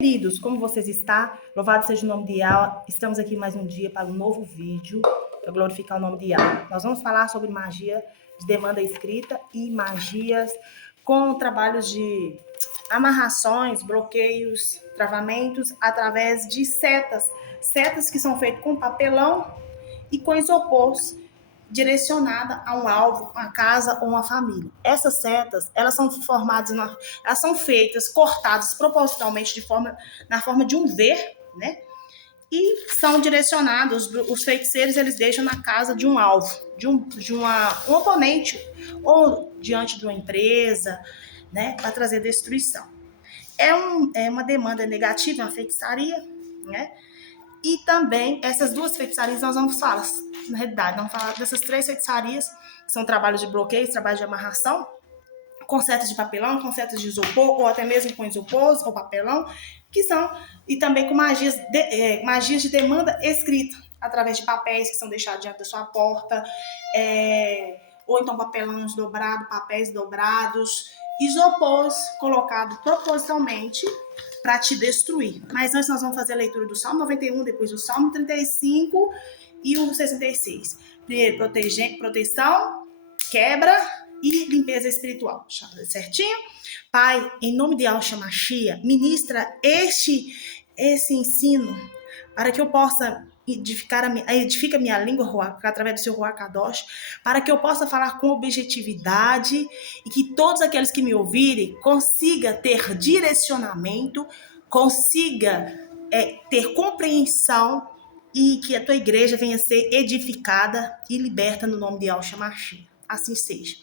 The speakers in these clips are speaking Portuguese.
Queridos, como vocês estão? Louvado seja o nome de Yahweh. Estamos aqui mais um dia para um novo vídeo para glorificar o nome de Yahweh. Nós vamos falar sobre magia de demanda escrita e magias com trabalhos de amarrações, bloqueios, travamentos através de setas. Setas que são feitas com papelão e com isopor, direcionada a um alvo, uma casa ou uma família. Essas setas, elas são formadas, elas são feitas, cortadas propositalmente na forma de um V, né? E são direcionados, os feiticeiros, eles deixam na casa de um alvo, um oponente, ou diante de uma empresa, né? Para trazer destruição. É uma demanda negativa, uma feitiçaria, né? E também, essas duas feitiçarias nós vamos falar, na realidade, vamos falar dessas três feitiçarias, que são trabalhos de bloqueio, trabalhos de amarração, com setas de papelão, com setas de isopor, ou até mesmo com isopor ou papelão, que são, e também com magias de demanda escrita, através de papéis que são deixados diante da sua porta, ou então papelões dobrados, papéis dobrados, isopor colocado propositalmente para te destruir. Mas antes nós vamos fazer a leitura do Salmo 91, depois do Salmo 35 e o 66. Primeiro, proteção, quebra e limpeza espiritual. Certinho? Pai, em nome de Yahshua Mashiach, ministra esse ensino para que eu possa edifica a minha língua através do seu Ruach Kadosh, para que eu possa falar com objetividade e que todos aqueles que me ouvirem consiga ter direcionamento, consiga ter compreensão e que a tua igreja venha ser edificada e liberta no nome de Yahshua Mashiach. Assim seja.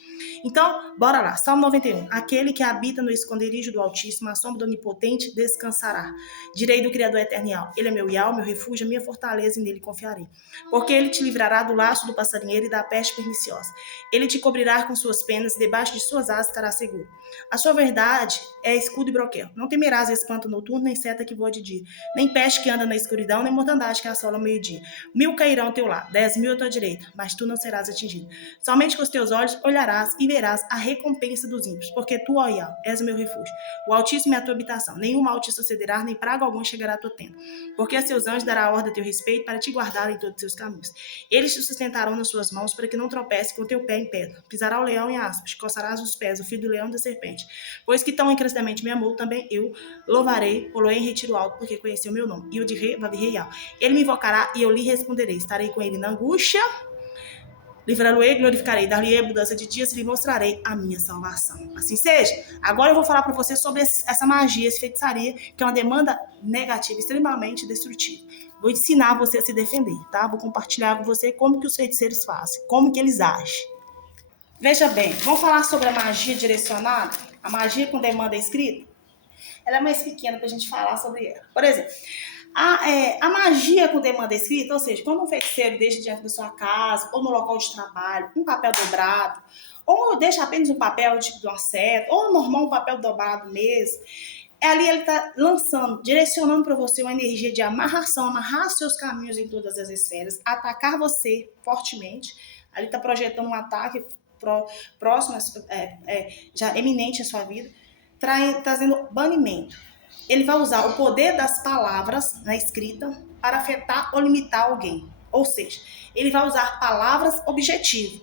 Então, bora lá. Salmo 91. Aquele que habita no esconderijo do Altíssimo, a sombra do Onipotente, descansará. Direi do Criador Eterno. Ele é meu Yahweh, meu refúgio, minha fortaleza, e nele confiarei. Porque ele te livrará do laço do passarinheiro e da peste perniciosa. Ele te cobrirá com suas penas, debaixo de suas asas estará seguro. A sua verdade é escudo e broquel. Não temerás espanto noturno, nem seta que voa de dia, nem peste que anda na escuridão, nem mortandade que assola ao meio-dia. 1000 cairão ao teu lado, 10.000 à tua direita, mas tu não serás atingido. Somente com os teus olhos olharás e verás a recompensa dos ímpios, porque tu, ó Yahweh, és o meu refúgio. O Altíssimo é a tua habitação. Nenhum mal te sucederá, nem praga alguma chegará à tua tenda. Porque a seus anjos dará ordem a teu respeito para te guardar em todos os seus caminhos. Eles te sustentarão nas suas mãos para que não tropece com o teu pé em pedra. Pisará o leão em aspas, coçarás os pés, o filho do leão e da serpente. Pois que tão encarecidamente me amou, também eu louvarei, poloei em retiro alto, porque conheceu o meu nome. E o de rei, Yahweh. Ele me invocará e eu lhe responderei. Estarei com ele na angústia, livrá-lo-ei, glorificarei, dar-lhe mudança de dias e lhe mostrarei a minha salvação. Assim seja. Agora eu vou falar para você sobre essa magia, essa feitiçaria, que é uma demanda negativa, extremamente destrutiva. Vou ensinar você a se defender, tá? Vou compartilhar com você como que os feiticeiros fazem, como que eles agem. Veja bem, vamos falar sobre a magia direcionada, a magia com demanda escrita? Ela é mais pequena para a gente falar sobre ela. Por exemplo, a magia com demanda escrita, ou seja, quando um feiticeiro deixa diante da sua casa ou no local de trabalho um papel dobrado, ou deixa apenas um papel tipo de uma seta, ou normal um papel dobrado mesmo, ali ele está lançando, direcionando para você uma energia de amarração, amarrar seus caminhos em todas as esferas, atacar você fortemente. Ali está projetando um ataque próximo, já eminente à sua vida, trazendo banimento. Ele vai usar o poder das palavras na escrita para afetar ou limitar alguém. Ou seja, ele vai usar palavras objetivas.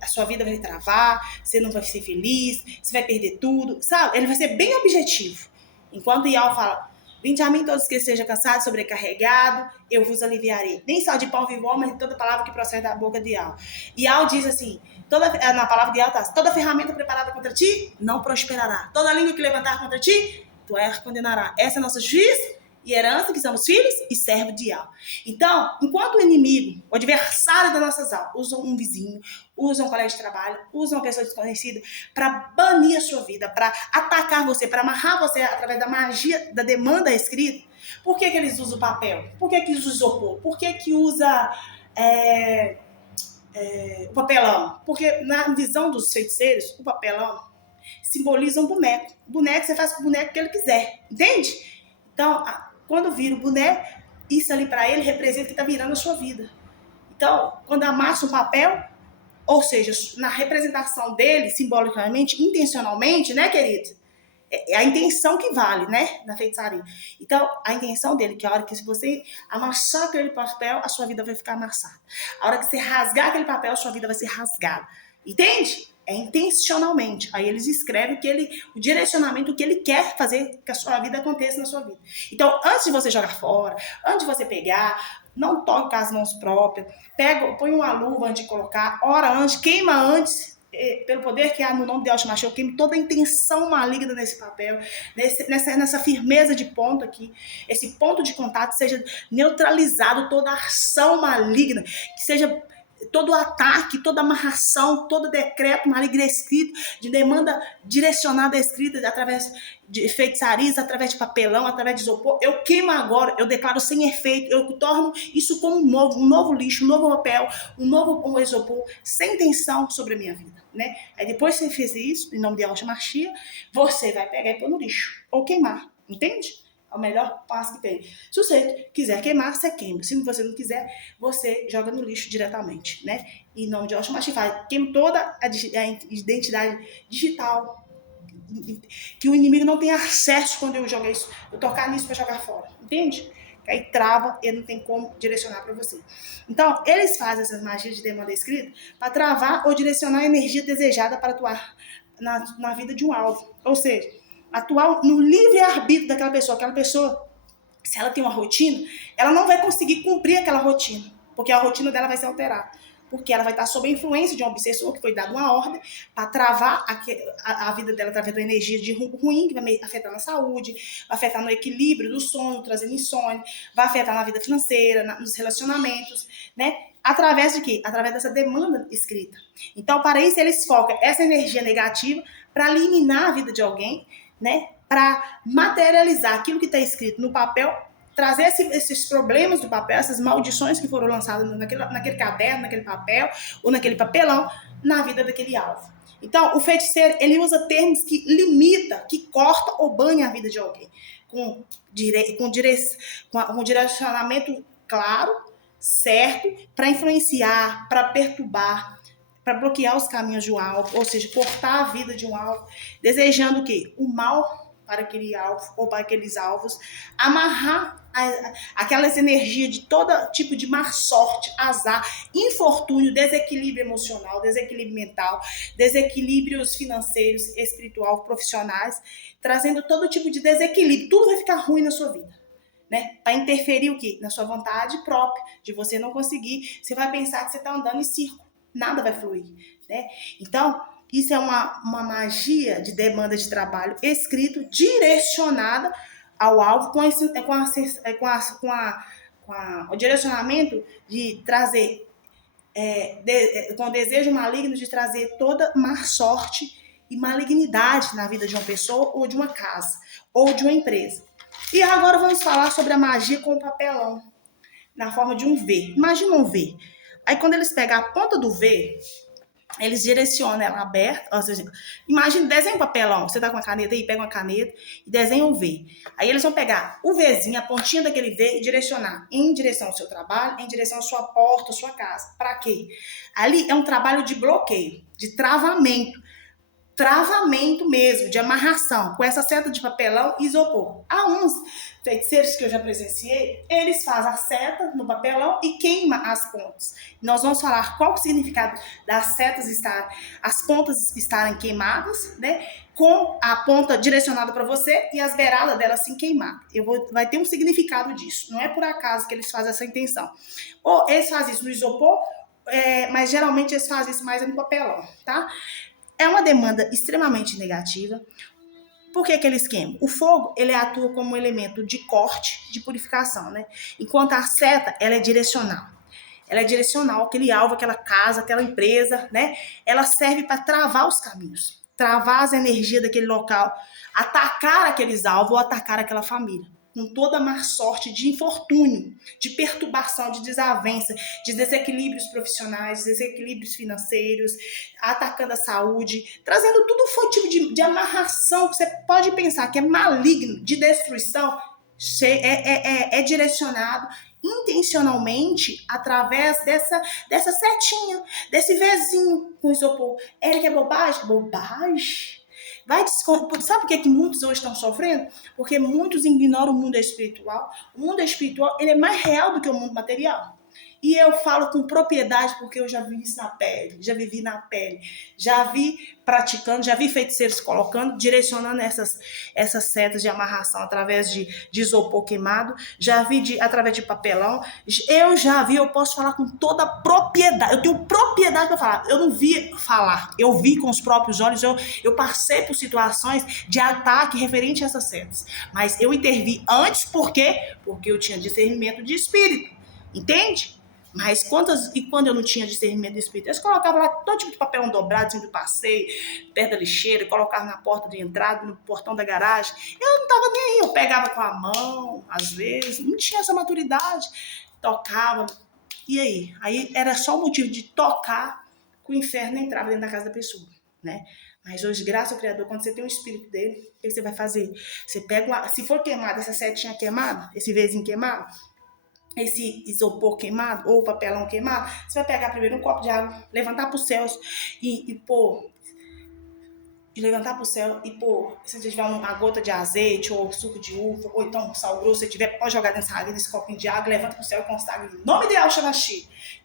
A sua vida vai travar, você não vai ser feliz, você vai perder tudo, sabe? Ele vai ser bem objetivo. Enquanto Yahweh fala, vinde a mim todos que estejam cansados, sobrecarregados, eu vos aliviarei. Nem só de pão vivo, mas de toda palavra que procede da boca de Yahweh. E Yahweh diz assim, na palavra de Yahweh está, toda ferramenta preparada contra ti não prosperará. Toda língua que levantar contra ti, tu condenará. Essa é a nossa justiça e herança, que somos filhos e servos de Yahweh. Então, enquanto o inimigo, o adversário das nossas almas, usa um vizinho, usa um colega de trabalho, usa uma pessoa desconhecida para banir a sua vida, para atacar você, para amarrar você através da magia da demanda escrita, por que eles usam o papel? Por que eles usam isopor? Por que usa o papelão? Porque na visão dos feiticeiros, o papelão simboliza um boneco. O boneco você faz com o boneco que ele quiser, entende? Então, quando vira o boneco, isso ali para ele representa que está virando a sua vida. Então, quando amassa um papel, ou seja, na representação dele, simbolicamente, intencionalmente, né, querido? É a intenção que vale, né? Na feitiçaria. Então, a intenção dele, que a hora que se você amassar aquele papel, a sua vida vai ficar amassada. A hora que você rasgar aquele papel, a sua vida vai ser rasgada. Entende? É intencionalmente. Aí eles escrevem o direcionamento que ele quer fazer que a sua vida aconteça na sua vida. Então, antes de você jogar fora, antes de você pegar, não toque com as mãos próprias, põe uma luva antes de colocar, ora antes, queima antes, pelo poder que há no nome de Yahshua Mashiach, eu queimo toda a intenção maligna nesse papel, nessa firmeza de ponto aqui, esse ponto de contato seja neutralizado, toda a ação maligna, que seja todo ataque, toda amarração, todo decreto maligno escrito, de demanda direcionada escrita através de feitiçarias, através de papelão, através de isopor, eu queimo agora, eu declaro sem efeito, eu torno isso como um novo lixo, um novo papel, um isopor, sem intenção sobre a minha vida, né? Aí depois que você fez isso, em nome de Yahshua Mashiach, você vai pegar e pôr no lixo, ou queimar, entende? É o melhor passo que tem. Se você quiser queimar, você queima. Se você não quiser, você joga no lixo diretamente, né? Em nome de Yahshua Mashiach, queima toda a identidade digital, que o inimigo não tem acesso quando eu jogar isso, eu tocar nisso para jogar fora, entende? Que aí trava e não tem como direcionar para você. Então, eles fazem essas magias de demanda escrita para travar ou direcionar a energia desejada para atuar na vida de um alvo. Ou seja, atuar no livre-arbítrio daquela pessoa. Aquela pessoa, se ela tem uma rotina, ela não vai conseguir cumprir aquela rotina, porque a rotina dela vai ser alterada. Porque ela vai estar sob a influência de um obsessor que foi dado uma ordem para travar a vida dela através da energia de ruim, que vai afetar na saúde, vai afetar no equilíbrio do sono, trazendo insônia, vai afetar na vida financeira, nos relacionamentos, né? Através de quê? Através dessa demanda escrita. Então, para isso, eles focam essa energia negativa para eliminar a vida de alguém, né? Para materializar aquilo que está escrito no papel, trazer esses problemas do papel, essas maldições que foram lançadas naquele caderno, naquele papel ou naquele papelão, na vida daquele alvo. Então, o feiticeiro, ele usa termos que limita, que corta ou banha a vida de alguém, com direcionamento claro, certo, para influenciar, para perturbar, para bloquear os caminhos de um alvo, ou seja, cortar a vida de um alvo, desejando o quê? O mal para aquele alvo ou para aqueles alvos, amarrar aquelas energias de todo tipo de má sorte, azar, infortúnio, desequilíbrio emocional, desequilíbrio mental, desequilíbrios financeiros, espiritual, profissionais, trazendo todo tipo de desequilíbrio. Tudo vai ficar ruim na sua vida, né? Para interferir o quê? Na sua vontade própria, de você não conseguir. Você vai pensar que você está andando em círculo, nada vai fluir, né? Então, isso é uma magia de demanda de trabalho escrito, direcionada ao alvo, com o direcionamento de trazer, com o desejo maligno de trazer toda má sorte e malignidade na vida de uma pessoa, ou de uma casa, ou de uma empresa. E agora vamos falar sobre a magia com o papelão, na forma de um V. Imagina um V. Aí quando eles pegam a ponta do V, eles direcionam ela aberta, ou seja, imagina, desenha um papelão, você tá com uma caneta aí, pega uma caneta e desenha um V. Aí eles vão pegar o Vzinho, a pontinha daquele V e direcionar em direção ao seu trabalho, em direção à sua porta, à sua casa. Para quê? Ali é um trabalho de bloqueio, de travamento mesmo, de amarração, com essa seta de papelão e isopor. Há uns feiticeiros que eu já presenciei, eles fazem a seta no papelão e queima as pontas. Nós vamos falar qual o significado das setas as pontas estarem queimadas, né? Com a ponta direcionada para você e as beiradas dela assim queimadas. Vai ter um significado disso. Não é por acaso que eles fazem essa intenção. Ou eles fazem isso no isopor, mas geralmente eles fazem isso mais no papelão, tá? É uma demanda extremamente negativa. Por que eles queimam? O fogo, ele atua como um elemento de corte, de purificação, né? Enquanto a seta, ela é direcional. Ela é direcional, aquele alvo, aquela casa, aquela empresa, né? Ela serve para travar os caminhos, travar as energias daquele local, atacar aqueles alvos ou atacar aquela família. Com toda a má sorte de infortúnio, de perturbação, de desavença, de desequilíbrios profissionais, desequilíbrios financeiros, atacando a saúde, trazendo tudo foi tipo de amarração que você pode pensar que é maligno, de destruição, é direcionado intencionalmente através dessa setinha, desse Vzinho com isopor. Érica, é bobagem? Bobagem? Sabe por que muitos hoje estão sofrendo? Porque muitos ignoram o mundo espiritual. O mundo espiritual, ele é mais real do que o mundo material. E eu falo com propriedade porque eu já vi isso na pele, já vivi na pele, já vi praticando, já vi feiticeiros colocando, direcionando essas setas de amarração através de isopor queimado, já vi através de papelão, eu já vi, eu posso falar com toda propriedade, eu tenho propriedade para falar, eu não vi falar, eu vi com os próprios olhos, eu passei por situações de ataque referente a essas setas, mas eu intervi antes, por quê? Porque eu tinha discernimento de espírito, entende? Mas quando eu não tinha discernimento do espírito, eu colocava lá todo tipo de papelão dobrado, assim, do passeio, perto da lixeira, colocava na porta de entrada, no portão da garagem. Eu não estava nem aí, eu pegava com a mão, às vezes, não tinha essa maturidade. Tocava, e aí? Aí era só o motivo de tocar que o inferno entrava dentro da casa da pessoa, né? Mas hoje, graças ao Criador, quando você tem o espírito dele, o que você vai fazer? Você pega se for queimado, essa setinha queimada, esse vezinho queimado, esse isopor queimado ou papelão queimado, você vai pegar primeiro um copo de água, levantar para os céus e pôr, levantar para o céu e pôr, se tiver uma gota de azeite ou suco de uva, ou então sal grosso, se tiver, pode jogar nessa água, nesse copinho de água, levanta para o céu e consagra em nome de Yahshua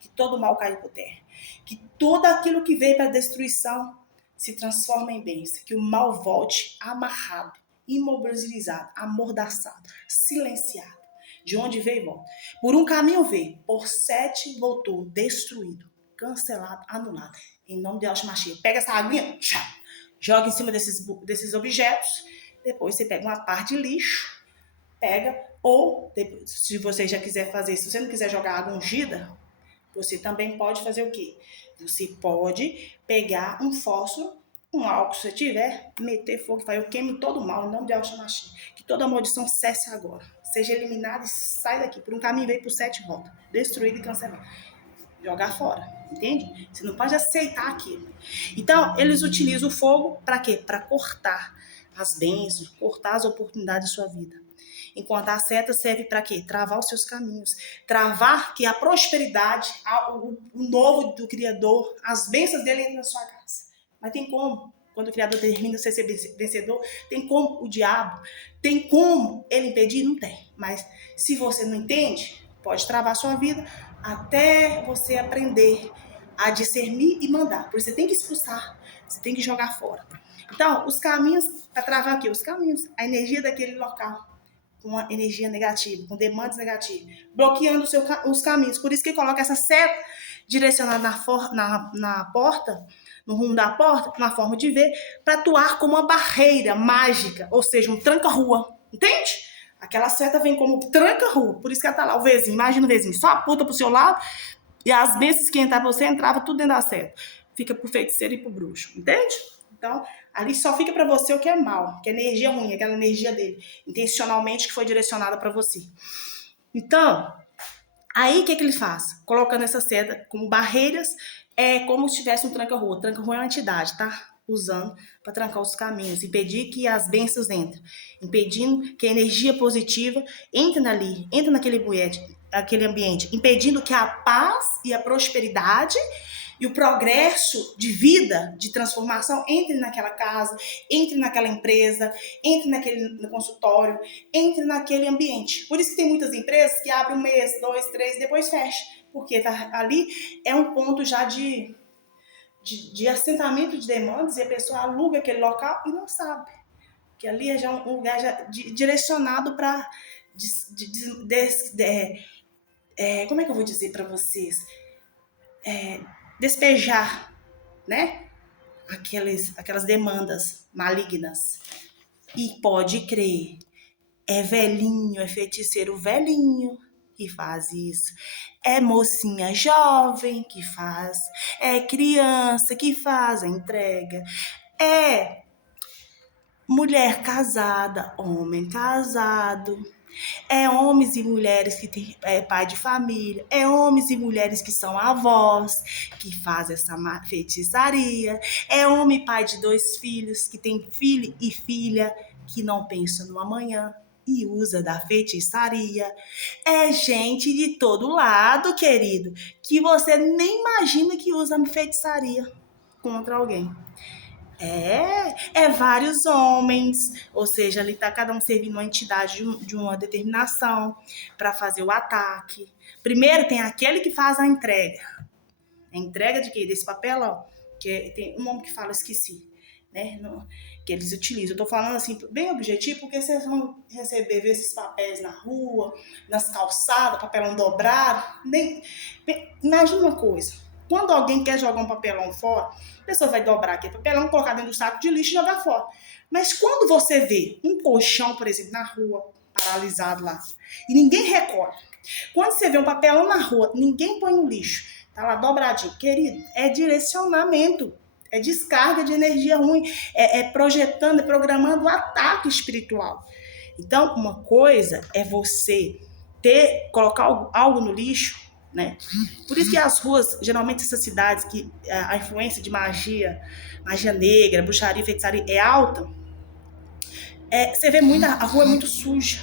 que todo mal caiu por terra, que tudo aquilo que veio para destruição se transforma em bênção, que o mal volte amarrado, imobilizado, amordaçado, silenciado. De onde veio, volta. Por um caminho veio, por 7 voltou, destruído, cancelado, anulado. Em nome de Yahshua Mashiach. Pega essa aguinha, joga em cima desses objetos, depois você pega uma parte de lixo, pega, ou se você já quiser fazer, se você não quiser jogar água ungida, você também pode fazer o quê? Você pode pegar um fósforo, um álcool, se você tiver, meter fogo, eu queimo todo o mal, em nome de Yahshua Mashiach. Que toda maldição cesse agora. Seja eliminado e sai daqui. Por um caminho veio por 7 voltas. Destruído e cancelado. Jogar fora. Entende? Você não pode aceitar aquilo. Então, eles utilizam o fogo para quê? Para cortar as bênçãos, cortar as oportunidades da sua vida. Enquanto a seta serve para quê? Travar os seus caminhos. Travar que a prosperidade, o novo do Criador, as bênçãos dele entram na sua casa. Mas tem como? Quando o Criador termina você ser vencedor, tem como o diabo, tem como ele impedir? Não tem. Mas se você não entende, pode travar a sua vida até você aprender a discernir e mandar. Por isso você tem que expulsar, você tem que jogar fora. Então, os caminhos, para travar aqui, os caminhos, a energia daquele local, com uma energia negativa, com demandas negativas, bloqueando os caminhos. Por isso que coloca essa seta direcionada na porta, no rumo da porta, uma forma de ver, para atuar como uma barreira mágica, ou seja, um tranca-rua. Entende? Aquela seta vem como tranca-rua, por isso que ela tá lá, o vizinho, imagina o vizinho, só aponta pro seu lado, e as bênçãos que entravam você, entrava tudo dentro da seta. Fica pro feiticeiro e pro bruxo, entende? Então, ali só fica para você o que é mal, que é energia ruim, aquela energia dele, intencionalmente que foi direcionada para você. Então, aí o que ele faz? Colocando essa seta como barreiras, é como se tivesse um tranca-rua. Tranca-rua é uma entidade, tá? Usando para trancar os caminhos, impedir que as bênçãos entrem, impedindo que a energia positiva entre ali, entre aquele ambiente, impedindo que a paz e a prosperidade e o progresso de vida, de transformação, entre naquela casa, entre naquela empresa, entre no consultório, entre naquele ambiente. Por isso que tem muitas empresas que abrem 1 mês, 2, 3, depois fecha. Porque ali é um ponto já de assentamento de demandas e a pessoa aluga aquele local e não sabe. Que ali é já um lugar já direcionado para... como é que eu vou dizer para vocês? Despejar, né? Aquelas demandas malignas. E pode crer, é velhinho, é feiticeiro velhinho que faz isso. É mocinha jovem que faz. É criança que faz a entrega. É mulher casada, homem casado. É homens e mulheres que têm pai de família, é homens e mulheres que são avós, que fazem essa feitiçaria, é homem e pai de 2 filhos, que tem filho e filha, que não pensa no amanhã e usa da feitiçaria. É gente de todo lado, querido, que você nem imagina que usa feitiçaria contra alguém. É vários homens, ou seja, ali está cada um servindo uma entidade de uma determinação para fazer o ataque. Primeiro tem aquele que faz a entrega. A entrega de quê? Desse papelão. Tem um nome que fala, esqueci. Né? Que eles utilizam. Eu tô falando assim, bem objetivo, porque vocês vão ver esses papéis na rua, nas calçadas, papelão dobrado. Imagina uma coisa. Quando alguém quer jogar um papelão fora, a pessoa vai dobrar aquele papelão, colocar dentro do saco de lixo e jogar fora. Mas quando você vê um colchão, por exemplo, na rua, paralisado lá, e ninguém recolhe. Quando você vê um papelão na rua, ninguém põe no lixo, tá lá dobradinho. Querido, é direcionamento. É descarga de energia ruim, projetando, é programando o ataque espiritual. Então, uma coisa é você colocar algo no lixo, né? Por isso que as ruas, geralmente essas cidades que a influência de magia negra, bruxaria, feitiçaria é alta, você vê a rua é muito suja,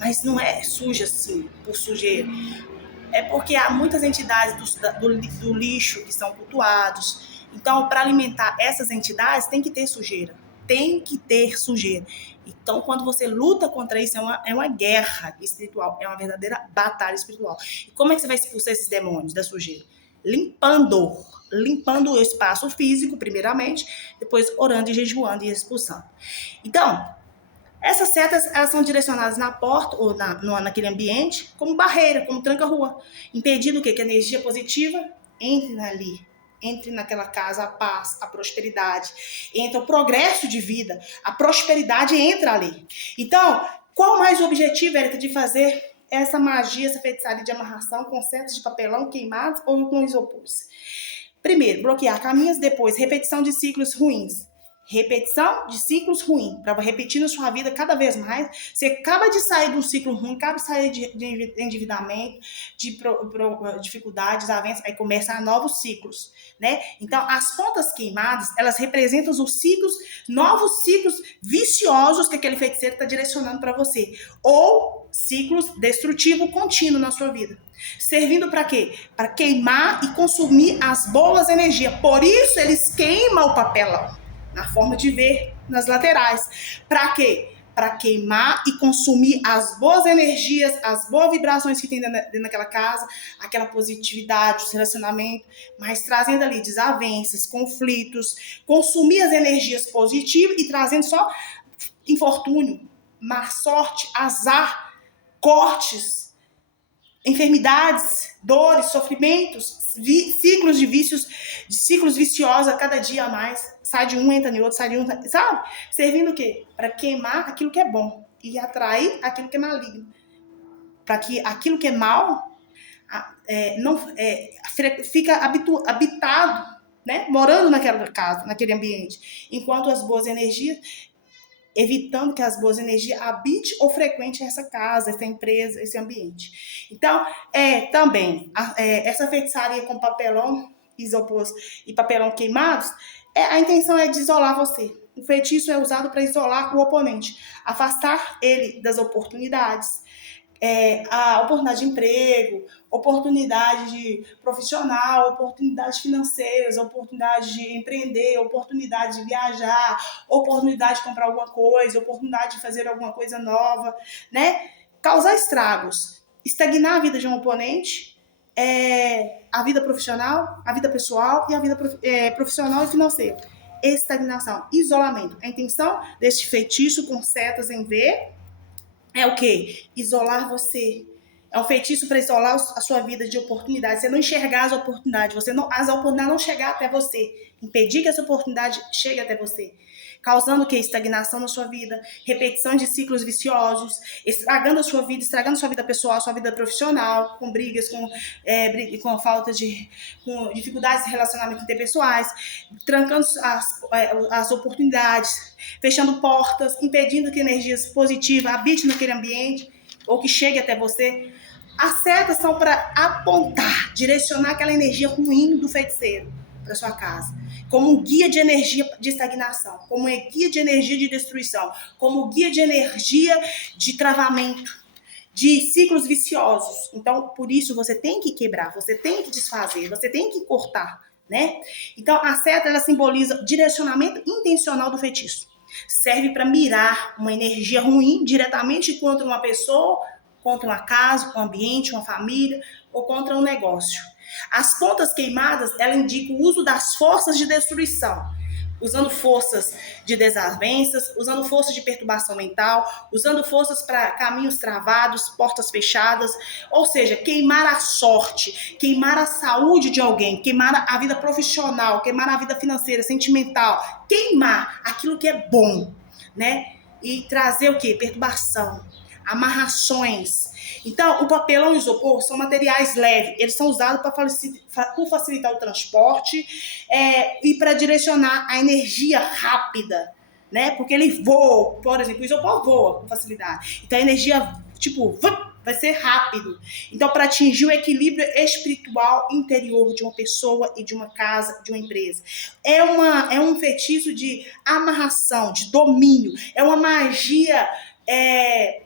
mas não é suja assim, por sujeira. É porque há muitas entidades do lixo que são cultuados. Então, para alimentar essas entidades, tem que ter sujeira. Então, quando você luta contra isso, é uma guerra espiritual, é uma verdadeira batalha espiritual. E como é que você vai expulsar esses demônios da sujeira? Limpando o espaço físico, primeiramente, depois orando e jejuando e expulsando. Então, essas setas, elas são direcionadas na porta ou naquele ambiente como barreira, como tranca-rua, impedindo que a energia positiva entre ali, entre naquela casa a paz, a prosperidade, entra o progresso de vida, a prosperidade entra ali. Então, qual mais o objetivo, Érica, de fazer essa magia, essa feitiçaria de amarração com setas de papelão queimados ou com isopores? Primeiro, bloquear caminhos, depois, repetição de ciclos ruins. Repetição de ciclos ruins, para repetir na sua vida cada vez mais. Você acaba de sair de um ciclo ruim, acaba de sair de endividamento, de dificuldades, avanços, aí começam novos ciclos, né? Então, as pontas queimadas, elas representam os ciclos, novos ciclos viciosos que aquele feiticeiro está direcionando para você, ou ciclos destrutivos contínuos na sua vida. Servindo para quê? Para queimar e consumir as boas energias. Por isso, eles queimam o papelão na forma de ver nas laterais. Para quê? Para queimar e consumir as boas energias, as boas vibrações que tem dentro daquela casa, aquela positividade, os relacionamentos, mas trazendo ali desavenças, conflitos, consumir as energias positivas e trazendo só infortúnio, má sorte, azar, cortes, enfermidades, dores, sofrimentos, ciclos de vícios, de ciclos viciosos a cada dia a mais. Sai de um, entra em outro, sai de um, sabe? Servindo o quê? Para queimar aquilo que é bom e atrair aquilo que é maligno. Para que aquilo que é mal fica habitado, né? Morando naquela casa, naquele ambiente. Enquanto as boas energias, evitando que as boas energias habite ou frequente essa casa, essa empresa, esse ambiente. Então, também, essa feitiçaria com papelão, isopor e papelão queimados, a intenção é de isolar você. O feitiço é usado para isolar o oponente, afastar ele das oportunidades, a oportunidade de emprego, oportunidade de profissional, oportunidades financeiras, oportunidade de empreender, oportunidade de viajar, oportunidade de comprar alguma coisa, oportunidade de fazer alguma coisa nova, né? Causar estragos, estagnar a vida de um oponente, a vida profissional, a vida pessoal e a vida profissional e financeira. Estagnação, isolamento. A intenção deste feitiço com setas em V é o quê? Isolar você. É um feitiço para isolar a sua vida de oportunidades. Você não enxergar as oportunidades. As oportunidades não chegar até você. Impedir que essa oportunidade chegue até você. Causando o quê? Estagnação na sua vida. Repetição de ciclos viciosos. Estragando a sua vida pessoal, a sua vida profissional. Com brigas, com falta de... com dificuldades de relacionamento interpessoais. Trancando as oportunidades. Fechando portas. Impedindo que energias positivas habitem naquele ambiente. Ou que chegue até você. As setas são para apontar, direcionar aquela energia ruim do feiticeiro para sua casa, como um guia de energia de estagnação, como um guia de energia de destruição, como um guia de energia de travamento, de ciclos viciosos. Então, por isso, você tem que quebrar, você tem que desfazer, você tem que cortar, né? Então, a seta, ela simboliza direcionamento intencional do feitiço. Serve para mirar uma energia ruim diretamente contra uma pessoa, contra uma casa, um ambiente, uma família ou contra um negócio. As pontas queimadas, ela indica o uso das forças de destruição, usando forças de desavenças, usando forças de perturbação mental, usando forças para caminhos travados, portas fechadas, ou seja, queimar a sorte, queimar a saúde de alguém, queimar a vida profissional, queimar a vida financeira, sentimental, queimar aquilo que é bom, né? E trazer o quê? Perturbação, amarrações. Então, o papelão e o isopor são materiais leves, eles são usados para facilitar o transporte e para direcionar a energia rápida, né? Porque ele voa, por exemplo, o isopor voa com facilidade. Então, a energia, tipo, vai ser rápido. Então, para atingir o equilíbrio espiritual interior de uma pessoa e de uma casa, de uma empresa. É um feitiço de amarração, de domínio. É uma magia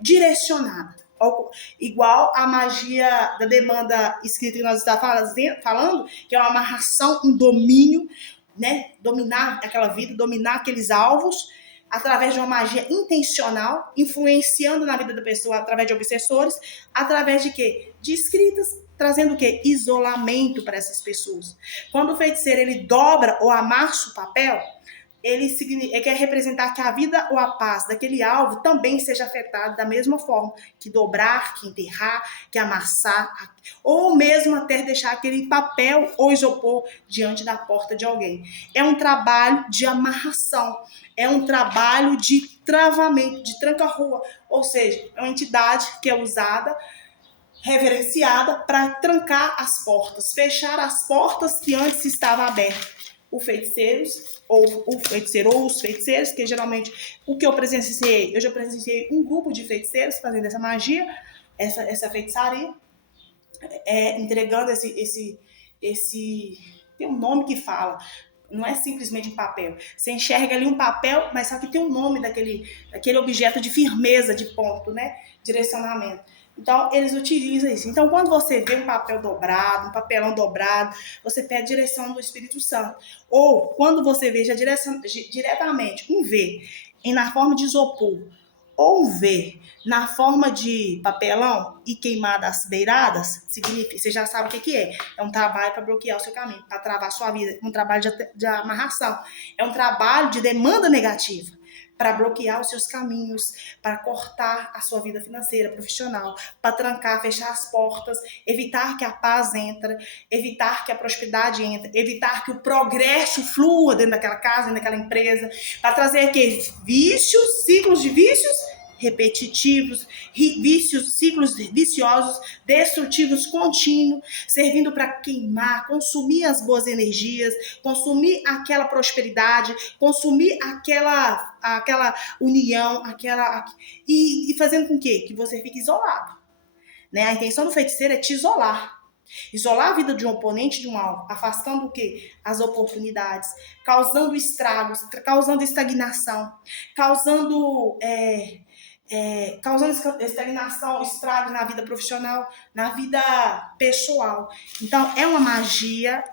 direcionada. Igual a magia da demanda escrita que nós estamos falando, que é uma amarração, um domínio, né? Dominar aquela vida, dominar aqueles alvos, através de uma magia intencional, influenciando na vida da pessoa através de obsessores, através de quê? De escritas, trazendo o quê? Isolamento para essas pessoas. Quando o feiticeiro ele dobra ou amassa o papel, ele quer representar que a vida ou a paz daquele alvo também seja afetada da mesma forma, que dobrar, que enterrar, que amassar, ou mesmo até deixar aquele papel ou isopor diante da porta de alguém. É um trabalho de amarração, é um trabalho de travamento, de tranca-rua, ou seja, é uma entidade que é usada, reverenciada para trancar as portas, fechar as portas que antes estavam abertas. O feiticeiro ou os feiticeiros, que geralmente o que eu já presenciei um grupo de feiticeiros fazendo essa magia, essa feitiçaria, entregando esse tem um nome que fala, não é simplesmente um papel. Você enxerga ali um papel, mas só que tem um nome daquele objeto de firmeza, de ponto, né? Direcionamento. Então, eles utilizam isso. Então, quando você vê um papel dobrado, um papelão dobrado, você pede a direção do Espírito Santo. Ou, quando você veja diretamente um V na forma de isopor, ou um V na forma de papelão e queimar das beiradas, significa, você já sabe o que é. É um trabalho para bloquear o seu caminho, para travar a sua vida, um trabalho de amarração. É um trabalho de demanda negativa, para bloquear os seus caminhos, para cortar a sua vida financeira, profissional, para trancar, fechar as portas, evitar que a paz entre, evitar que a prosperidade entre, evitar que o progresso flua dentro daquela casa, dentro daquela empresa, para trazer aqueles vícios, ciclos de vícios repetitivos, ciclos viciosos, destrutivos contínuos, servindo para queimar, consumir as boas energias, consumir aquela prosperidade, consumir aquela união, e fazendo com que você fique isolado. Né? A intenção do feiticeiro é te isolar. Isolar a vida de um oponente, de um alvo, afastando o quê? As oportunidades, causando estragos, causando estagnação, causando estagnação, estragos na vida profissional, na vida pessoal. Então, é uma magia.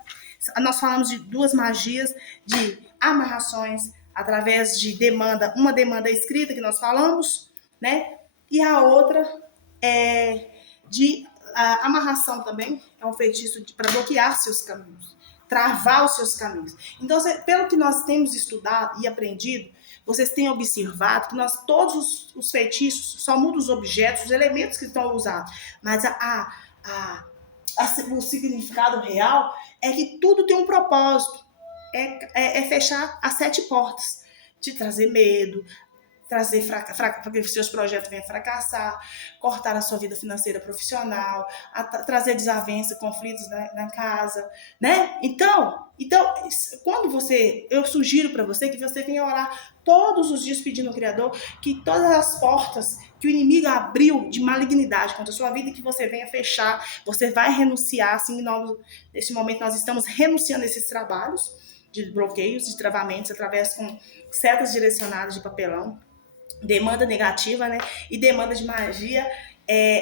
Nós falamos de duas magias, de amarrações, através de uma demanda escrita que nós falamos, né? E a outra é de amarração também, é um feitiço para bloquear seus caminhos, travar os seus caminhos. Então, pelo que nós temos estudado e aprendido, vocês têm observado que todos os feitiços só mudam os objetos, os elementos que estão usados, mas o significado real é que tudo tem um propósito, é fechar as 7 portas, de trazer medo, trazer para que os seus projetos venham fracassar, cortar a sua vida financeira profissional, trazer desavença, conflitos na casa, né? Então, quando eu sugiro para você que você venha orar todos os dias pedindo ao Criador que todas as portas que o inimigo abriu de malignidade contra a sua vida, que você venha fechar, você vai renunciar, assim, nesse momento nós estamos renunciando a esses trabalhos de bloqueios, de travamentos, através com setas direcionadas de papelão, demanda negativa, né? E demanda de magia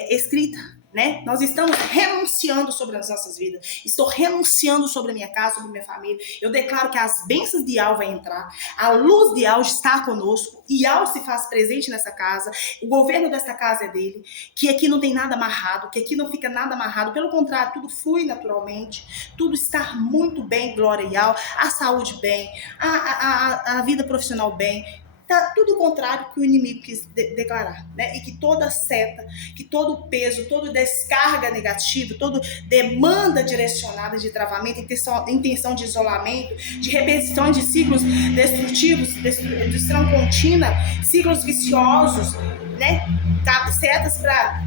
escrita. né? Nós estamos renunciando sobre as nossas vidas. Estou renunciando sobre a minha casa, sobre a minha família. Eu declaro que as bênçãos de Yah vai entrar. A luz de Yah está conosco. Yah se faz presente nessa casa. O governo dessa casa é dele. Que aqui não tem nada amarrado. Que aqui não fica nada amarrado. Pelo contrário, tudo flui naturalmente. Tudo está muito bem, glória a Yah. A saúde bem. A vida profissional bem. Tá tudo o contrário que o inimigo quis declarar, né? E que toda seta, que todo peso, toda descarga negativa, toda demanda direcionada de travamento, intenção de isolamento, de repetição de ciclos destrutivos, destruição contínua, ciclos viciosos, né? Setas para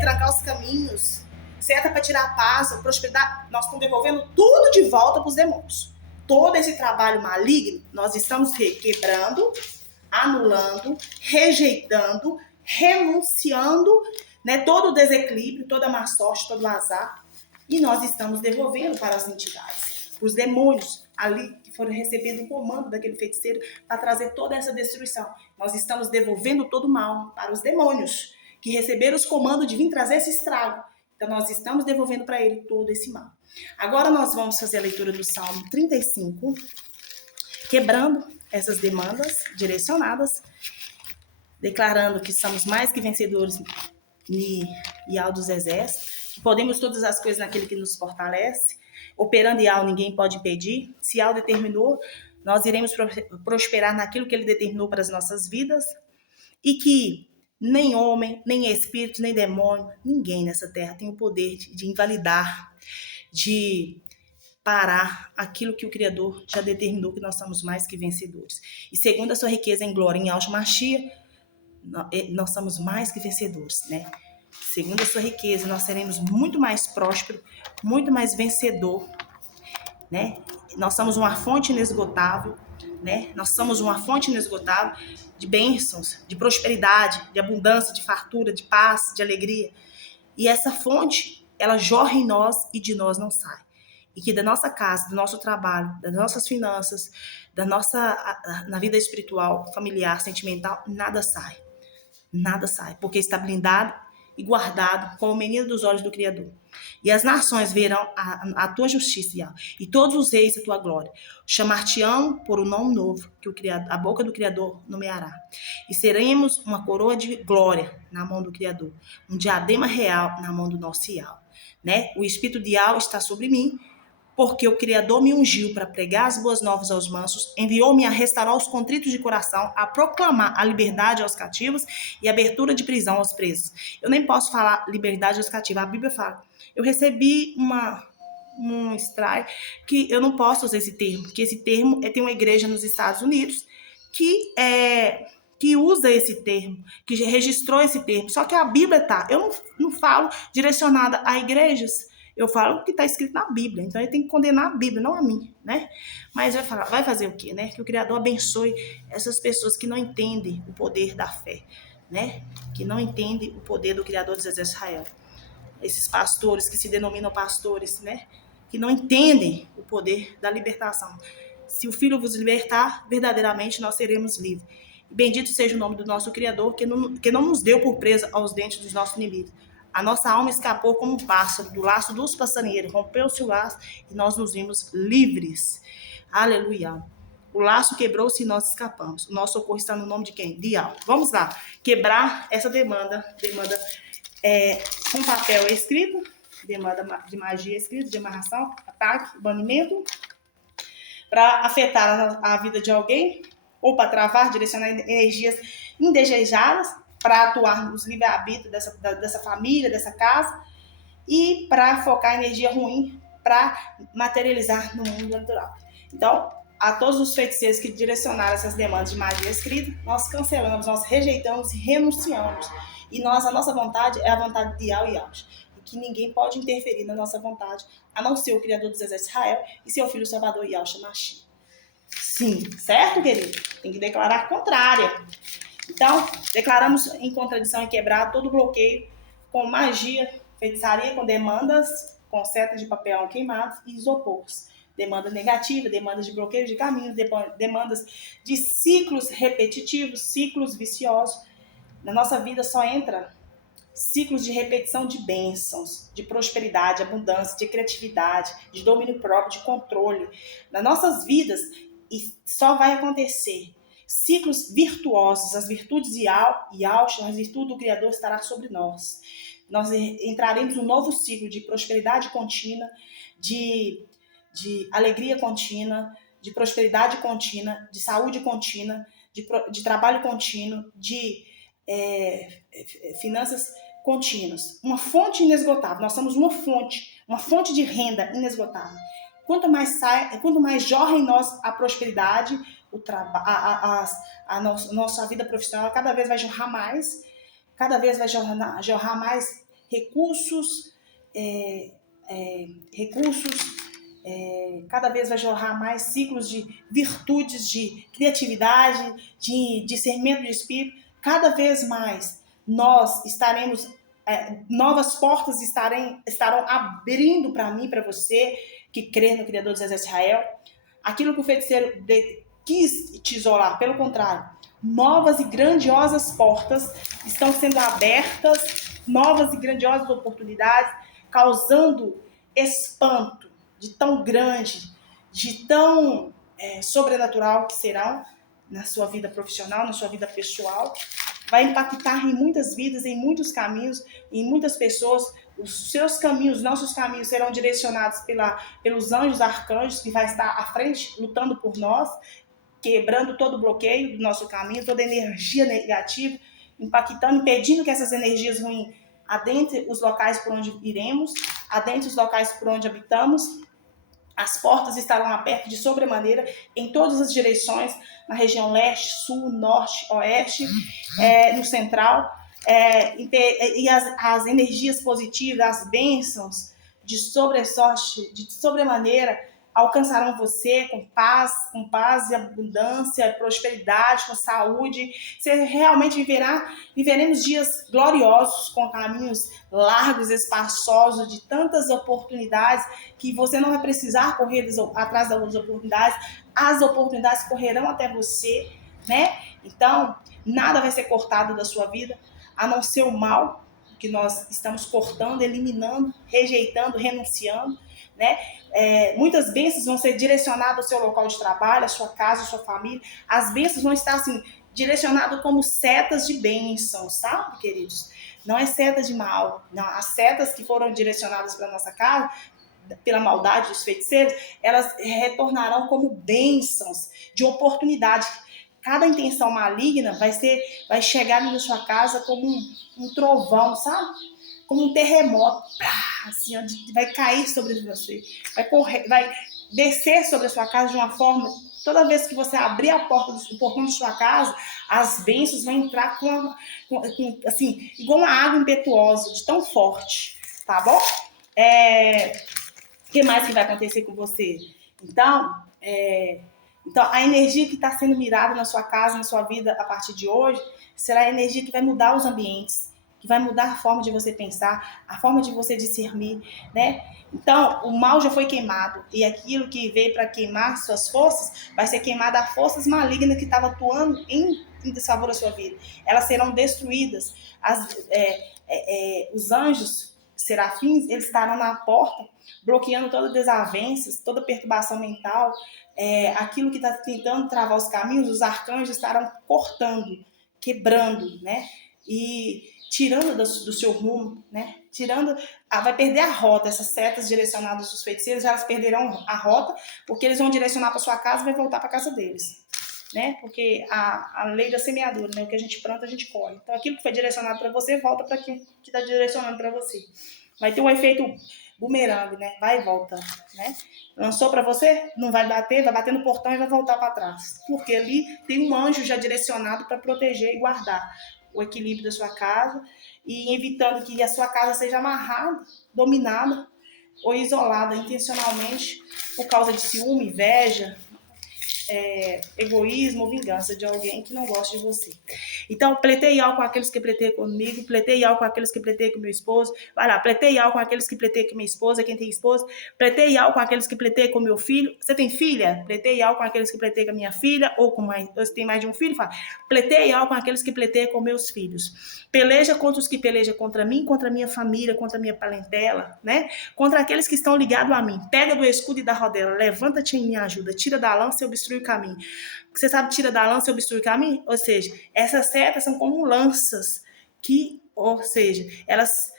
trancar os caminhos, seta para tirar a paz, a prosperidade. Nós estamos devolvendo tudo de volta para os demônios. Todo esse trabalho maligno, nós estamos quebrando, anulando, rejeitando, renunciando, né, todo o desequilíbrio, toda a má sorte, todo o azar, e nós estamos devolvendo para as entidades, os demônios ali que foram recebendo o comando daquele feiticeiro para trazer toda essa destruição. Nós estamos devolvendo todo o mal para os demônios que receberam os comandos de vir trazer esse estrago. Então, nós estamos devolvendo para ele todo esse mal. Agora, nós vamos fazer a leitura do Salmo 35, quebrando essas demandas direcionadas, declarando que somos mais que vencedores em Yah dos exércitos, que podemos todas as coisas naquele que nos fortalece. Operando Yah, ninguém pode impedir. Se Yah determinou, nós iremos prosperar naquilo que ele determinou para as nossas vidas. E que nem homem, nem espírito, nem demônio, ninguém nessa terra tem o poder de invalidar, de parar aquilo que o Criador já determinou, que nós somos mais que vencedores. E segundo a sua riqueza em glória em Yahshua Mashiach, nós somos mais que vencedores, né? Segundo a sua riqueza, nós seremos muito mais prósperos, muito mais vencedor, né? Nós somos uma fonte inesgotável, né? Nós somos uma fonte inesgotável de bênçãos, de prosperidade, de abundância, de fartura, de paz, de alegria. E essa fonte, ela jorra em nós e de nós não sai. E que da nossa casa, do nosso trabalho, das nossas finanças, na vida espiritual, familiar, sentimental, nada sai. Nada sai, porque está blindado e guardado como menino dos olhos do Criador. E as nações verão a tua justiça, Yah, e todos os reis a tua glória. Chamar-te-ão por um nome novo, que a boca do Criador nomeará. E seremos uma coroa de glória na mão do Criador, um diadema real na mão do nosso Yah, né? O Espírito de Yah está sobre mim, porque o Criador me ungiu para pregar as boas novas aos mansos, enviou-me a restaurar os contritos de coração, a proclamar a liberdade aos cativos e a abertura de prisão aos presos. Eu nem posso falar liberdade aos cativos, a Bíblia fala. Eu recebi um strike que eu não posso usar esse termo, porque esse termo tem uma igreja nos Estados Unidos que usa esse termo, que registrou esse termo. Só que a Bíblia eu não falo direcionada a igrejas. Eu falo o que está escrito na Bíblia, então ele tem que condenar a Bíblia, não a mim, né? Mas vai fazer o quê, né? Que o Criador abençoe essas pessoas que não entendem o poder da fé, né? Que não entendem o poder do Criador dos exércitos de Israel. Esses pastores que se denominam pastores, né? Que não entendem o poder da libertação. Se o Filho vos libertar, verdadeiramente nós seremos livres. E bendito seja o nome do nosso Criador, que não nos deu por presa aos dentes dos nossos inimigos. A nossa alma escapou como um pássaro do laço dos passarinheiros, rompeu-se o laço e nós nos vimos livres. Aleluia. O laço quebrou-se e nós escapamos. O nosso socorro está no nome de quem? De Yah. Vamos lá. Quebrar essa demanda com papel escrito, demanda de magia escrita, de amarração, ataque, banimento, para afetar a vida de alguém ou para travar, direcionar energias indesejadas, para atuar nos livre-arbítrios dessa família, dessa casa, e para focar energia ruim para materializar no mundo natural. Então, a todos os feiticeiros que direcionaram essas demandas de magia escrita, nós cancelamos, nós rejeitamos e renunciamos. E a nossa vontade é a vontade de Yah e Yahshua. E que ninguém pode interferir na nossa vontade, a não ser o Criador dos exércitos de Israel e seu Filho Salvador, Yahshua Mashiach. Sim, certo, querido? Tem que declarar a contrária. Então, declaramos em contradição e quebrar todo bloqueio com magia, feitiçaria, com demandas, com setas de papel queimados e isopores. Demanda negativa, demandas de bloqueio de caminhos, demandas de ciclos repetitivos, ciclos viciosos. Na nossa vida só entra ciclos de repetição de bênçãos, de prosperidade, abundância, de criatividade, de domínio próprio, de controle. Nas nossas vidas, e só vai acontecer ciclos virtuosos, as virtudes e Yahshua, as virtudes do Criador estará sobre nós. Nós entraremos num novo ciclo de prosperidade contínua, de alegria contínua, de prosperidade contínua, de saúde contínua, de trabalho contínuo, de finanças contínuas. Uma fonte inesgotável. Nós somos uma fonte de renda inesgotável. Quanto mais jorra em nós a prosperidade, a nossa vida profissional cada vez vai jorrar mais, cada vez vai jorrar mais recursos, cada vez vai jorrar mais ciclos de virtudes, de criatividade, de discernimento de espírito. Cada vez mais nós estaremos, novas portas estarão abrindo para mim, para você, que crê no Criador dos Exércitos de Israel. Aquilo que o feiticeiro quis te isolar, pelo contrário, novas e grandiosas portas estão sendo abertas, novas e grandiosas oportunidades, causando espanto de tão grande, de tão sobrenatural que serão na sua vida profissional, na sua vida pessoal. Vai impactar em muitas vidas, em muitos caminhos, em muitas pessoas. Os seus caminhos, nossos caminhos serão direcionados pelos anjos, arcanjos, que vai estar à frente, lutando por nós, quebrando todo o bloqueio do nosso caminho, toda energia negativa, impactando, impedindo que essas energias ruins adentrem os locais por onde iremos, adentrem os locais por onde habitamos. As portas estarão abertas de sobremaneira em todas as direções, na região leste, sul, norte, oeste, no central. E as energias positivas, as bênçãos de sobressorte, de sobremaneira, alcançarão você com paz e abundância, prosperidade, com saúde. Você realmente viveremos dias gloriosos, com caminhos largos, espaçosos, de tantas oportunidades, que você não vai precisar correr atrás das oportunidades, as oportunidades correrão até você, né? Então, nada vai ser cortado da sua vida, a não ser o mal, que nós estamos cortando, eliminando, rejeitando, renunciando, né? Muitas bênçãos vão ser direcionadas ao seu local de trabalho, à sua casa, à sua família. As bênçãos vão estar assim, direcionadas como setas de bênçãos, sabe, queridos? Não é seta de mal. Não. As setas que foram direcionadas para a nossa casa, pela maldade dos feiticeiros, elas retornarão como bênçãos de oportunidade. Cada intenção maligna vai chegar na sua casa como um trovão, sabe? Como um terremoto, assim, vai cair sobre você, vai descer sobre a sua casa de uma forma. Toda vez que você abrir a porta do portão de sua casa, as bênçãos vão entrar assim, igual uma água impetuosa, de tão forte, tá bom? O que mais que vai acontecer com você? Então, a energia que está sendo mirada na sua casa, na sua vida a partir de hoje, será a energia que vai mudar os ambientes, que vai mudar a forma de você pensar, a forma de você discernir, né? Então, o mal já foi queimado, e aquilo que veio para queimar suas forças, vai ser queimada a forças malignas que estavam atuando em desfavor da sua vida. Elas serão destruídas. Os anjos, serafins, eles estarão na porta, bloqueando todas as desavenças, toda perturbação mental, aquilo que está tentando travar os caminhos, os arcanjos estarão cortando, quebrando, né? E tirando do seu rumo, né? Vai perder a rota. Essas setas direcionadas dos feiticeiros, elas perderão a rota, porque eles vão direcionar para sua casa e vai voltar para a casa deles, né? Porque a lei da semeadura, né? O que a gente planta, a gente colhe. Então, aquilo que foi direcionado para você, volta para quem está direcionando para você. Vai ter um efeito bumerangue, né? Vai e volta, né? Lançou para você, não vai bater no portão e vai voltar para trás. Porque ali tem um anjo já direcionado para proteger e guardar o equilíbrio da sua casa e evitando que a sua casa seja amarrada, dominada ou isolada intencionalmente por causa de ciúme, inveja, egoísmo ou vingança de alguém que não gosta de você. Então, pleiteial com aqueles que pleiteiam comigo, pleiteial com aqueles que pleiteiam com meu esposo, vai lá, pleiteial com aqueles que pleiteiam com minha esposa, quem tem esposa, pleiteial com aqueles que pleiteiam com meu filho. Você tem filha? Pleiteial com aqueles que pleiteiam com a minha filha, ou com mais, você tem mais de um filho? Fala, pleiteial com aqueles que pleiteiam com meus filhos. Peleja contra os que pelejam contra mim, contra a minha família, contra a minha parentela, né? Contra aqueles que estão ligados a mim. Pega do escudo e da rodela, levanta-te em minha ajuda, tira da lança e obstrui o caminho. Você sabe, tira da lança e obstrui o caminho? Ou seja, essas setas são como lanças que, ou seja, elas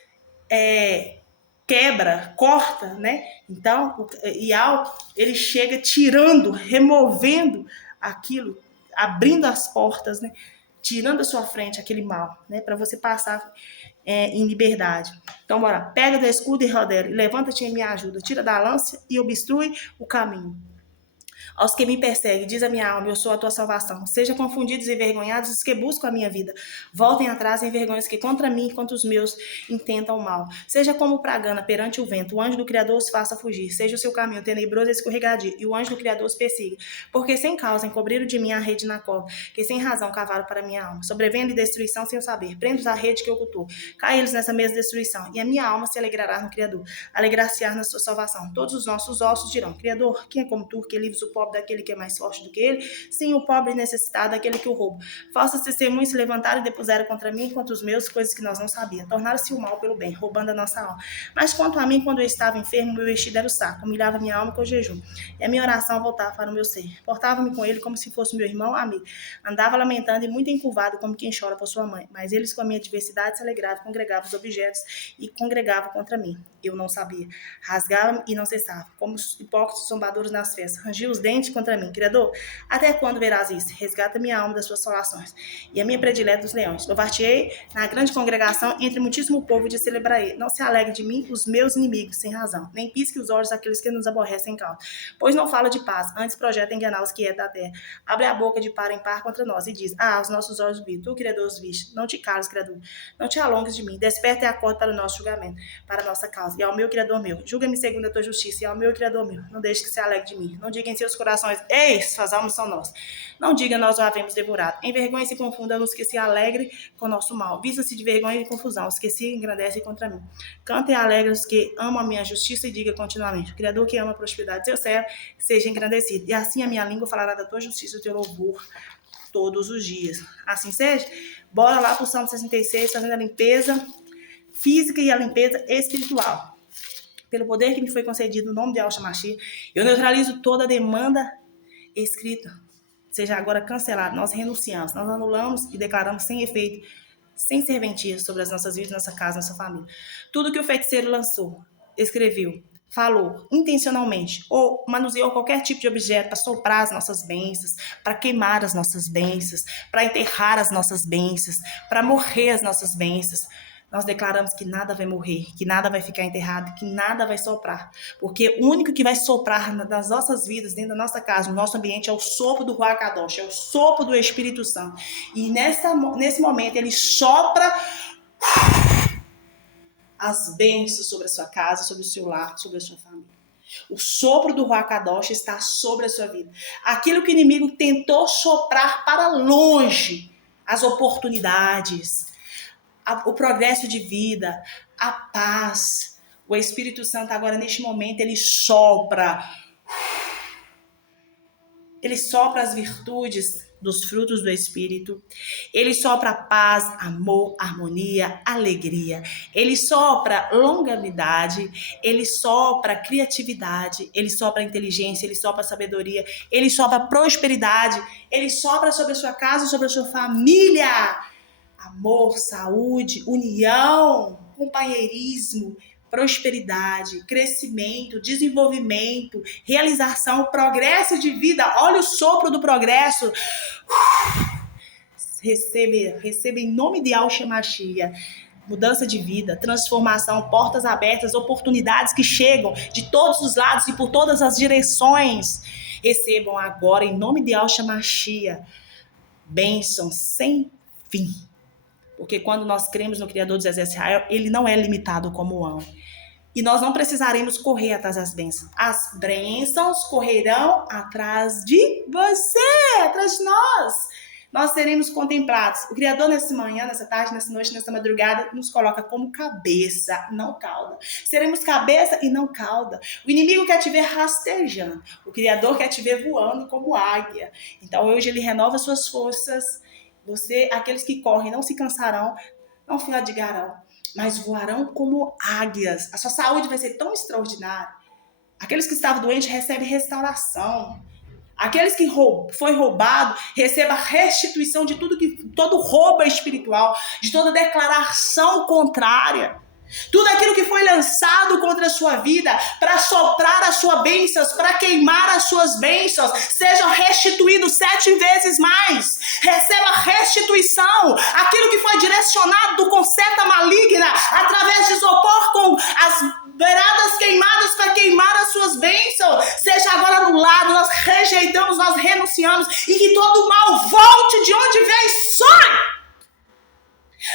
quebra, corta, né? Então, o Ial, ele chega tirando, removendo aquilo, abrindo as portas, né? Tirando da sua frente aquele mal, né? Para você passar em liberdade. Então, bora. Pega do escudo e rodela, levanta-te em minha ajuda, tira da lança e obstrui o caminho. Aos que me perseguem, diz a minha alma, eu sou a tua salvação. Sejam confundidos e envergonhados os que buscam a minha vida. Voltem atrás em vergonhas que contra mim e contra os meus intentam mal. Seja como pragana perante o vento, o anjo do Criador os faça fugir. Seja o seu caminho tenebroso e escorregadio, e o anjo do Criador os persiga. Porque sem causa encobriram de mim a rede na cova, que sem razão cavaram para minha alma. Sobrevendo destruição sem o saber. Prendo-os à rede que ocultou. Cai eles nessa mesma destruição, e a minha alma se alegrará no Criador. Alegrar-se-á na sua salvação. Todos os nossos ossos dirão, Criador, quem é como tu, que livres o pobre daquele que é mais forte do que ele, sim, o pobre e necessitado daquele que o rouba. Falsos testemunhos se levantaram e depuseram contra mim e contra os meus, coisas que nós não sabíamos. Tornaram-se o mal pelo bem, roubando a nossa alma. Mas quanto a mim, quando eu estava enfermo, meu vestido era o saco, humilhava minha alma com o jejum. E a minha oração voltava para o meu ser. Portava-me com ele como se fosse meu irmão amigo. Andava lamentando e muito encurvado, como quem chora por sua mãe. Mas eles, com a minha adversidade, se alegravam, congregavam os objetos e congregavam contra mim. Eu não sabia. Rasgava-me e não cessava, como os hipócritas zombadores nas festas. Rangia os dentes contra mim. Criador, até quando verás isso? Resgata minha alma das suas salações e a minha predileta dos leões. Louvar-te-ei na grande congregação entre muitíssimo povo de celebrar. Não se alegre de mim os meus inimigos sem razão, nem pisque os olhos daqueles que nos aborrecem em causa. Pois não fala de paz, antes projeta enganar os que é da terra. Abre a boca de par em par contra nós e diz, os nossos olhos viram, tu, Criador, os viste. Não te cales, Criador, não te alongues de mim. Desperta e acorda para o nosso julgamento, para a nossa causa. E ao meu Criador meu, julga-me segundo a tua justiça, e ao meu Criador meu, não deixe que se alegre de mim. Não diga em seus corações, ei, suas almas são nossas. Não diga, nós o havemos devorado. Em vergonha se confundam os que se alegrem com o nosso mal. Vista-se de vergonha e confusão os que se engrandecem contra mim. Cantem alegres os que amam a minha justiça e diga continuamente, o Criador que ama a prosperidade, seu servo, seja engrandecido. E assim a minha língua falará da tua justiça e do teu louvor todos os dias. Assim seja, bora lá para o Salmo 66, fazendo a limpeza física e a limpeza espiritual. Pelo poder que me foi concedido no nome de Yahshua Mashiach, eu neutralizo toda a demanda escrita, seja agora cancelada. Nós renunciamos, nós anulamos e declaramos sem efeito, sem serventia sobre as nossas vidas, nossa casa, nossa família. Tudo que o feiticeiro lançou, escreveu, falou intencionalmente ou manuseou qualquer tipo de objeto para soprar as nossas bênçãos, para queimar as nossas bênçãos, para enterrar as nossas bênçãos, para morrer as nossas bênçãos, nós declaramos que nada vai morrer, que nada vai ficar enterrado, que nada vai soprar. Porque o único que vai soprar nas nossas vidas, dentro da nossa casa, no nosso ambiente, é o sopro do Ruach Kadosh, é o sopro do Espírito Santo. E nesse momento ele sopra as bênçãos sobre a sua casa, sobre o seu lar, sobre a sua família. O sopro do Ruach Kadosh está sobre a sua vida. Aquilo que o inimigo tentou soprar para longe, as oportunidades, o progresso de vida, a paz. O Espírito Santo agora, neste momento, ele sopra as virtudes dos frutos do Espírito. Ele sopra paz, amor, harmonia, alegria. Ele sopra longanimidade. Ele sopra criatividade. Ele sopra inteligência. Ele sopra sabedoria. Ele sopra prosperidade. Ele sopra sobre a sua casa, sobre a sua família. Amor, saúde, união, companheirismo, prosperidade, crescimento, desenvolvimento, realização, progresso de vida. Olha o sopro do progresso. Receba em nome de Yahshua Mashiach. Mudança de vida, transformação, portas abertas, oportunidades que chegam de todos os lados e por todas as direções. Recebam agora em nome de Yahshua Mashiach bênçãos sem fim. Porque quando nós cremos no Criador dos Exércitos Israel, ele não é limitado como o homem. E nós não precisaremos correr atrás das bênçãos. As bênçãos correrão atrás de você, atrás de nós. Nós seremos contemplados. O Criador nessa manhã, nessa tarde, nessa noite, nessa madrugada, nos coloca como cabeça, não cauda. Seremos cabeça e não cauda. O inimigo quer te ver rastejando. O Criador quer te ver voando como águia. Então hoje ele renova suas forças. Aqueles que correm não se cansarão, não fadigarão, mas voarão como águias. A sua saúde vai ser tão extraordinária. Aqueles que estavam doentes recebem restauração. Aqueles que foi roubado, receba restituição de todo roubo espiritual, de toda declaração contrária. Tudo aquilo que foi lançado contra a sua vida, para soprar as suas bênçãos, para queimar as suas bênçãos, sejam restituídos 7 vezes mais. Receba restituição. Aquilo que foi direcionado com seta maligna, através de isopor com as beiradas queimadas para queimar as suas bênçãos, seja agora anulado. Nós rejeitamos, nós renunciamos, e que todo mal volte de onde vem e some.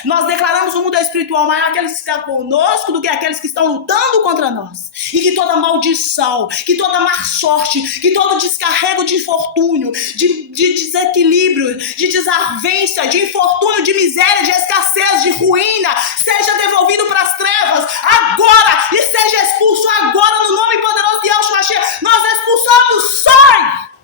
Nós declaramos o mundo espiritual maior aqueles que estão conosco do que aqueles que estão lutando contra nós. E que toda maldição, que toda má sorte, que todo descarrego de infortúnio, de desequilíbrio, de desavença, de infortúnio, de miséria, de escassez, de ruína, seja devolvido para as trevas agora e seja expulso agora no nome poderoso de Yahshua Mashiach. Nós expulsamos, sai!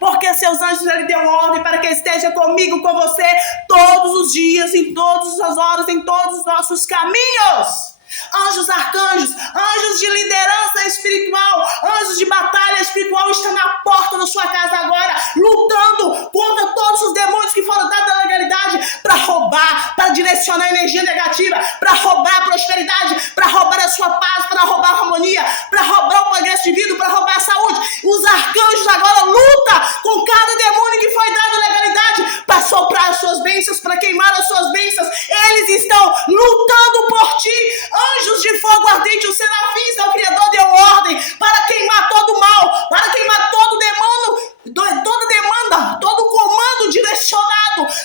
Porque seus anjos, ele deu ordem para que esteja comigo, com você, todos os dias, em todas as horas, em todos os nossos caminhos. Anjos, arcanjos, anjos de liderança espiritual, anjos de batalha espiritual estão na porta da sua casa agora, lutando contra todos os demônios que foram dados da legalidade para roubar, para direcionar energia negativa, para roubar a prosperidade, para roubar a sua paz, para roubar a harmonia, para roubar o progresso de vida, para roubar a saúde. Os arcanjos agora lutam com cada demônio que foi dado legalidade para soprar as suas bênçãos, para queimar as suas bênçãos. Eles estão lutando por ti. Anjos de fogo ardente, os serafins, o Criador deu ordem para queimar todo o mal, para queimar todo demônio, toda demanda, todo comando direcionado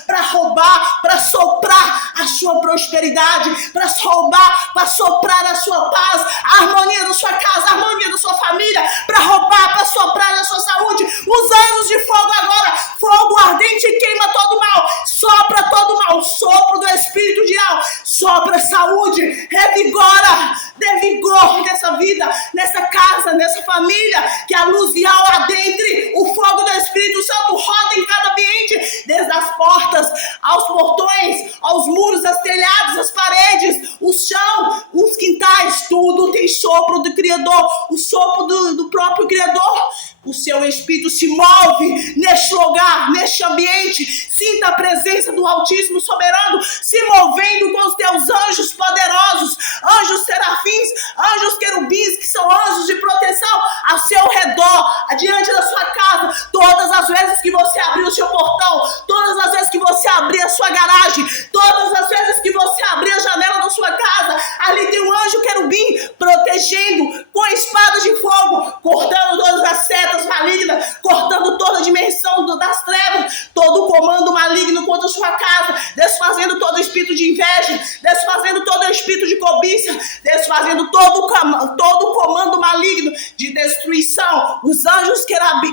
para roubar, para soprar a sua prosperidade, para roubar, para soprar a sua paz, a harmonia da sua casa, a harmonia da sua família, para roubar, para soprar a sua saúde. Os anjos de fogo agora, fogo ardente, queima todo o mal, sopra todo o mal, sopro do Espírito de Al, sopra saúde, revigora, dê vigor nessa vida, nessa casa, nessa família, que a luz de Al adentre, o fogo do Espírito Santo roda em cada ambiente, desde as portas, aos portões, aos muros, aos telhados, às paredes, o chão, os quintais, tudo tem sopro do Criador, o sopro do próprio Criador. O seu Espírito se move neste lugar, neste ambiente. Sinta a presença do Altíssimo Soberano se movendo com os teus anjos poderosos, anjos serafins, anjos querubins, que são anjos de proteção ao seu redor, adiante da sua casa. Todas as vezes que você abrir o seu portão, todas as vezes que você abrir a sua garagem, todas as vezes que você abrir a janela da sua casa, ali tem um anjo querubim protegendo com espadas de fogo, cortando todas as setas malignas, cortando toda a dimensão das trevas, todo o comando maligno contra a sua casa, desfazendo todo o espírito de inveja, desfazendo todo o espírito de cobiça, desfazendo todo o comando maligno de destruição. Os anjos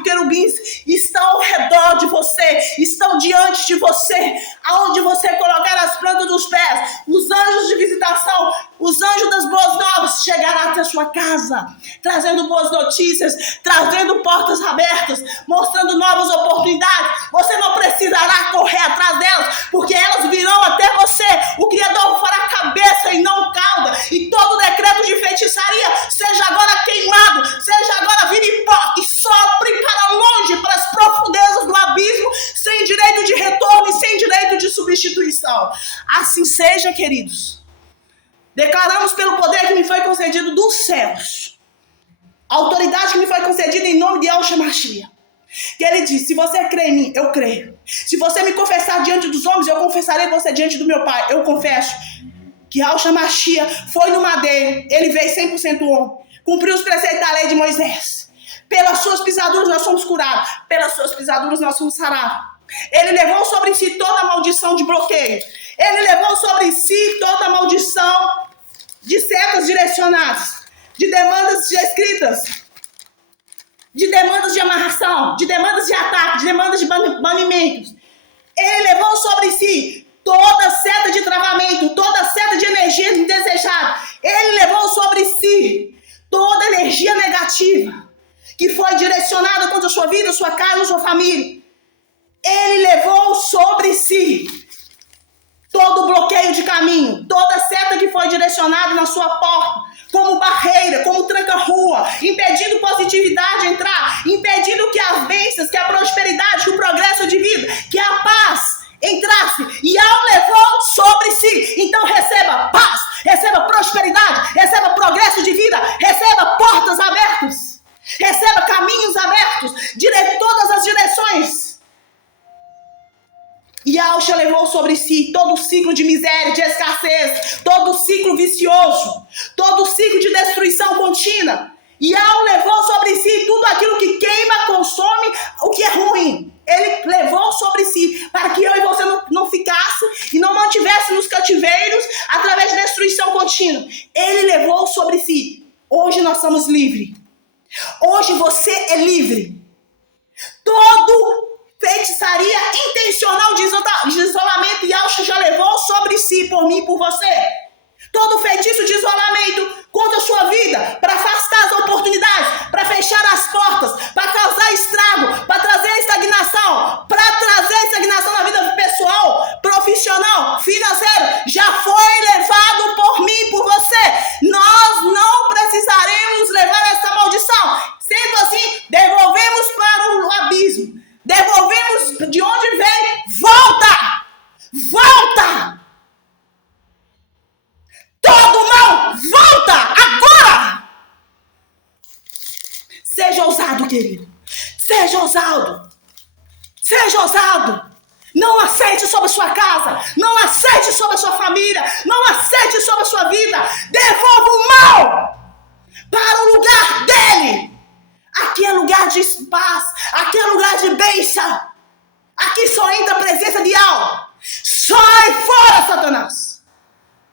querubins estão ao redor de você, estão diante de você, aonde você colocar as plantas dos pés. Os anjos de visitação, os anjos das boas novas chegarão até a sua casa, trazendo boas notícias, trazendo portas abertas, mostrando novas oportunidades. Você não precisará correr atrás delas, porque elas virão até você. O Criador fará cabeça e não cauda, e todo decreto de feitiçaria seja agora queimado, seja agora vire pó e sopre para longe, para as profundezas do abismo, sem direito de retorno e sem direito de substituição. Assim seja, queridos. Declaramos pelo poder que me foi concedido dos céus, a autoridade que me foi concedida em nome de Yahshua Mashiach. Que ele disse: se você crê em mim, eu creio. Se você me confessar diante dos homens, eu confessarei você diante do meu Pai. Eu confesso que Yahshua Mashiach foi no madeiro, ele veio 100% homem, cumpriu os preceitos da lei de Moisés. Pelas suas pisaduras nós somos curados, pelas suas pisaduras nós somos sarados. Ele levou sobre si toda a maldição de bloqueio. Ele levou sobre si toda a maldição de setas direcionadas direcionados, de demandas escritas, de demandas de amarração, de demandas de ataque, de demandas de banimentos. Ele levou sobre si toda seta de travamento, toda seta de energia indesejada. Ele levou sobre si toda energia negativa que foi direcionada contra a sua vida, sua casa, sua família. Ele levou sobre si todo bloqueio de caminho, toda seta que foi direcionada na sua porta, como barreira, como tranca-rua, impedindo positividade de entrar, impedindo que as bênçãos, que a prosperidade, que o progresso de vida, que a paz entrasse, e ao levou sobre si. Então receba paz, receba prosperidade, receba progresso de vida, receba portas abertas, receba caminhos abertos, todas as direções. E Yahshua levou sobre si todo o ciclo de miséria, de escassez, todo o ciclo vicioso, todo o ciclo de destruição contínua. E Yahweh levou sobre si tudo aquilo que queima, consome, o que é ruim. Ele levou sobre si para que eu e você não ficasse e não mantivesse nos cativeiros através de destruição contínua. Ele levou sobre si. Hoje nós somos livres. Hoje você é livre. Todo feitiçaria intencional de isolamento, Yahshua já levou sobre si, por mim e por você. Todo feitiço de isolamento contra a sua vida, para afastar as oportunidades, para fechar as portas, para causar estrago, para trazer estagnação, na vida pessoal, profissional, financeira, já foi levado por mim e por você. Nós não precisaremos levar essa maldição. Sendo assim, devolvemos para o abismo. Devolvemos de onde vem. Volta! Volta! Todo mal, volta! Agora! Seja ousado, querido. Seja ousado. Seja ousado. Não aceite sobre a sua casa. Não aceite sobre a sua família. Não aceite sobre a sua vida. Devolva o mal para o lugar dele. Aqui é lugar de paz. Aqui é lugar de bênção. Aqui só entra a presença de alma. Sai fora, Satanás.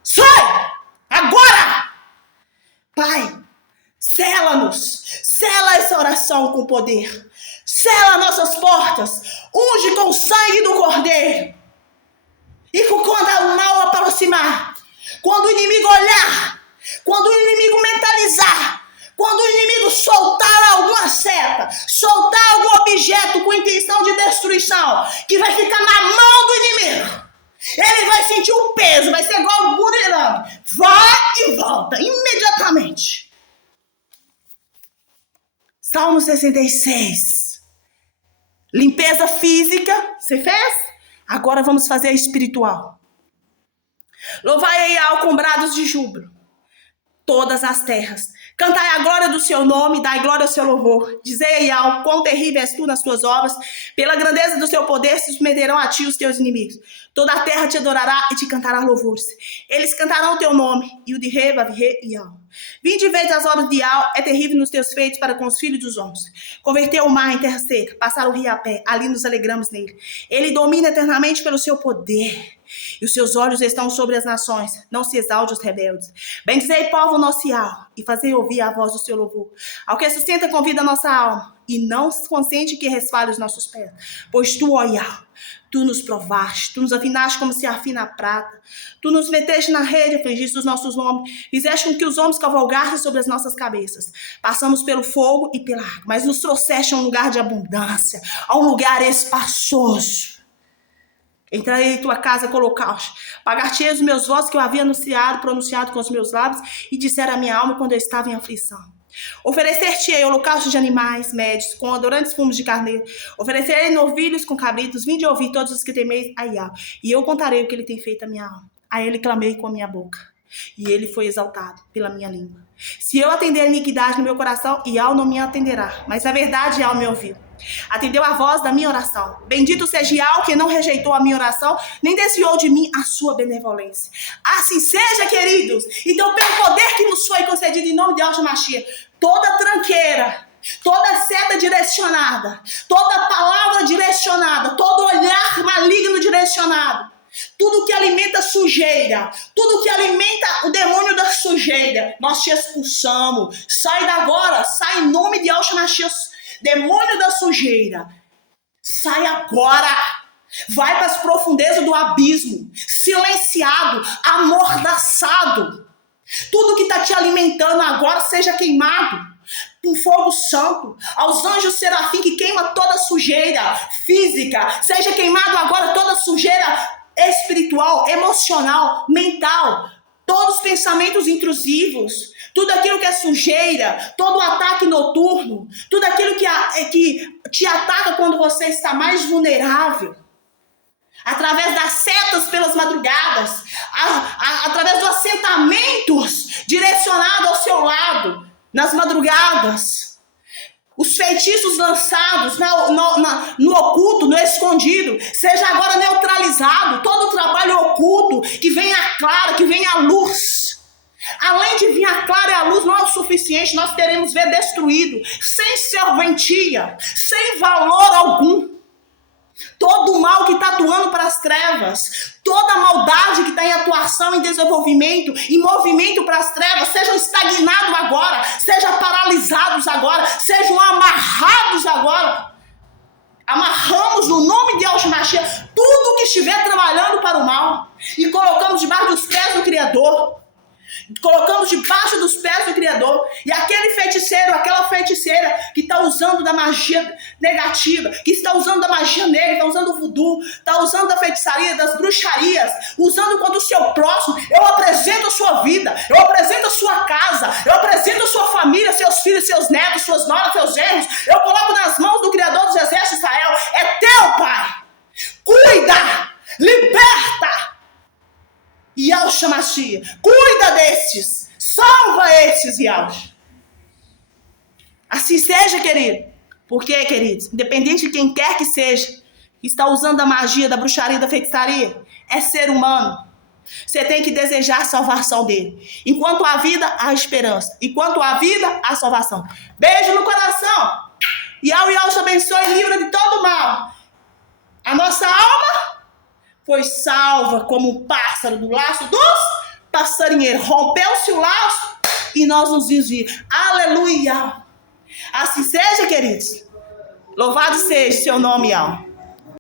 Sai! Agora! Pai, sela-nos. Sela essa oração com poder. Sela nossas portas. Unge com o sangue do Cordeiro. E quando o mal aproximar, quando o inimigo olhar, quando o inimigo mentalizar, quando o inimigo soltar alguma seta, soltar algum objeto com intenção de destruição, que vai ficar na mão do inimigo, ele vai sentir o peso, vai ser igual o burilão. Vai e volta imediatamente. Salmo 66. Limpeza física, você fez? Agora vamos fazer a espiritual. Louvai a Yahweh com brados de júbilo, todas as terras. Cantai a glória do seu nome, dai glória ao seu louvor. Dizei a Yahweh, quão terrível és tu nas tuas obras. Pela grandeza do seu poder se submeterão a ti os teus inimigos. Toda a terra te adorará e te cantará louvores. Eles cantarão o teu nome, e o de Reba, Yahweh. Vinde e vede as obras de Yahweh, é terrível nos teus feitos para com os filhos dos homens. Converteu o mar em terra seca, passaram o rio a pé, ali nos alegramos nele. Ele domina eternamente pelo seu poder, e os seus olhos estão sobre as nações, não se exalte os rebeldes. Bendizei, povo, nosso Yahweh, e fazei ouvir a voz do seu louvor. Ao que sustenta com vida a nossa alma, e não se consente que resfale os nossos pés. Pois tu, ó Yahweh, tu nos provaste, tu nos afinaste como se afina a prata. Tu nos meteste na rede, afligiste os nossos lombos, fizeste com que os homens cavalgassem sobre as nossas cabeças. Passamos pelo fogo e pela água, mas nos trouxeste a um lugar de abundância, a um lugar espaçoso. Entrarei em tua casa com holocausto, pagar-te-ei os meus votos que eu havia pronunciado com os meus lábios, e dissera a minha alma quando eu estava em aflição. Oferecer-te-ei holocausto de animais médios, com adorantes fumos de carneiro. Oferecerei novilhos com cabritos. Vinde ouvir todos os que temeis a Yahweh, e eu contarei o que ele tem feito à minha alma. A ele clamei com a minha boca, e ele foi exaltado pela minha língua. Se eu atender a iniquidade no meu coração, Yahweh não me atenderá, mas a verdade Yahweh me ouviu. Atendeu a voz da minha oração. Bendito seja Yahweh, que não rejeitou a minha oração, nem desviou de mim a sua benevolência. Assim seja, queridos. Então, pelo poder que nos foi concedido em nome de Yahshua Mashiach, toda tranqueira, toda seta direcionada, toda palavra direcionada, todo olhar maligno direcionado, Tudo que alimenta sujeira, tudo que alimenta o demônio da sujeira, nós te expulsamos. Sai da agora, sai em nome de Yahshua Mashiach. Demônio da sujeira, sai agora. Vai para as profundezas do abismo, silenciado, amordaçado. Tudo que está te alimentando agora seja queimado com fogo santo. Aos anjos serafim que queima toda sujeira física, seja queimado agora toda sujeira espiritual, emocional, mental. Todos os pensamentos intrusivos, tudo aquilo que é sujeira, todo o ataque noturno, tudo aquilo que te ataca quando você está mais vulnerável. Através das setas pelas madrugadas, através dos assentamentos direcionados ao seu lado, nas madrugadas, os feitiços lançados no oculto, no escondido, seja agora neutralizado, todo o trabalho oculto, que venha à clara, que venha à luz. Além de vir à clara e à luz, não é o suficiente, nós teremos ver destruído, sem serventia, sem valor algum. Todo o mal que está atuando para as trevas, toda a maldade que está em atuação, em desenvolvimento, em movimento para as trevas, sejam estagnados agora, sejam paralisados agora, sejam amarrados agora. Amarramos no nome de Yahshua Mashiach tudo que estiver trabalhando para o mal e colocamos debaixo dos pés do Criador. Colocamos debaixo dos pés do Criador. E aquele feiticeiro, aquela feiticeira que está usando da magia negativa, que está usando da magia negra, está usando o voodoo, está usando da feitiçaria, das bruxarias, usando contra o seu próximo, eu apresento a sua vida, eu apresento a sua casa, eu apresento a sua família, seus filhos, seus netos, suas noras, seus genros, eu coloco nas mãos do Criador dos Exércitos de Israel. É teu, Pai. Cuida, liberta. Yahshua Mashiach, cuida destes, salva estes, Yahshua. Assim seja, querido. Porque, queridos, independente de quem quer que seja, que está usando a magia, da bruxaria, da feitiçaria, é ser humano. Você tem que desejar a salvação dele. Enquanto há vida, há esperança. Enquanto há vida, há salvação. Beijo no coração. Yahshua te abençoe e livra de todo mal. A nossa alma foi salva como um pássaro do laço dos passarinheiros. Rompeu-se o laço e nós nos desviamos. Aleluia! Assim seja, queridos. Louvado seja o seu nome, Yahweh.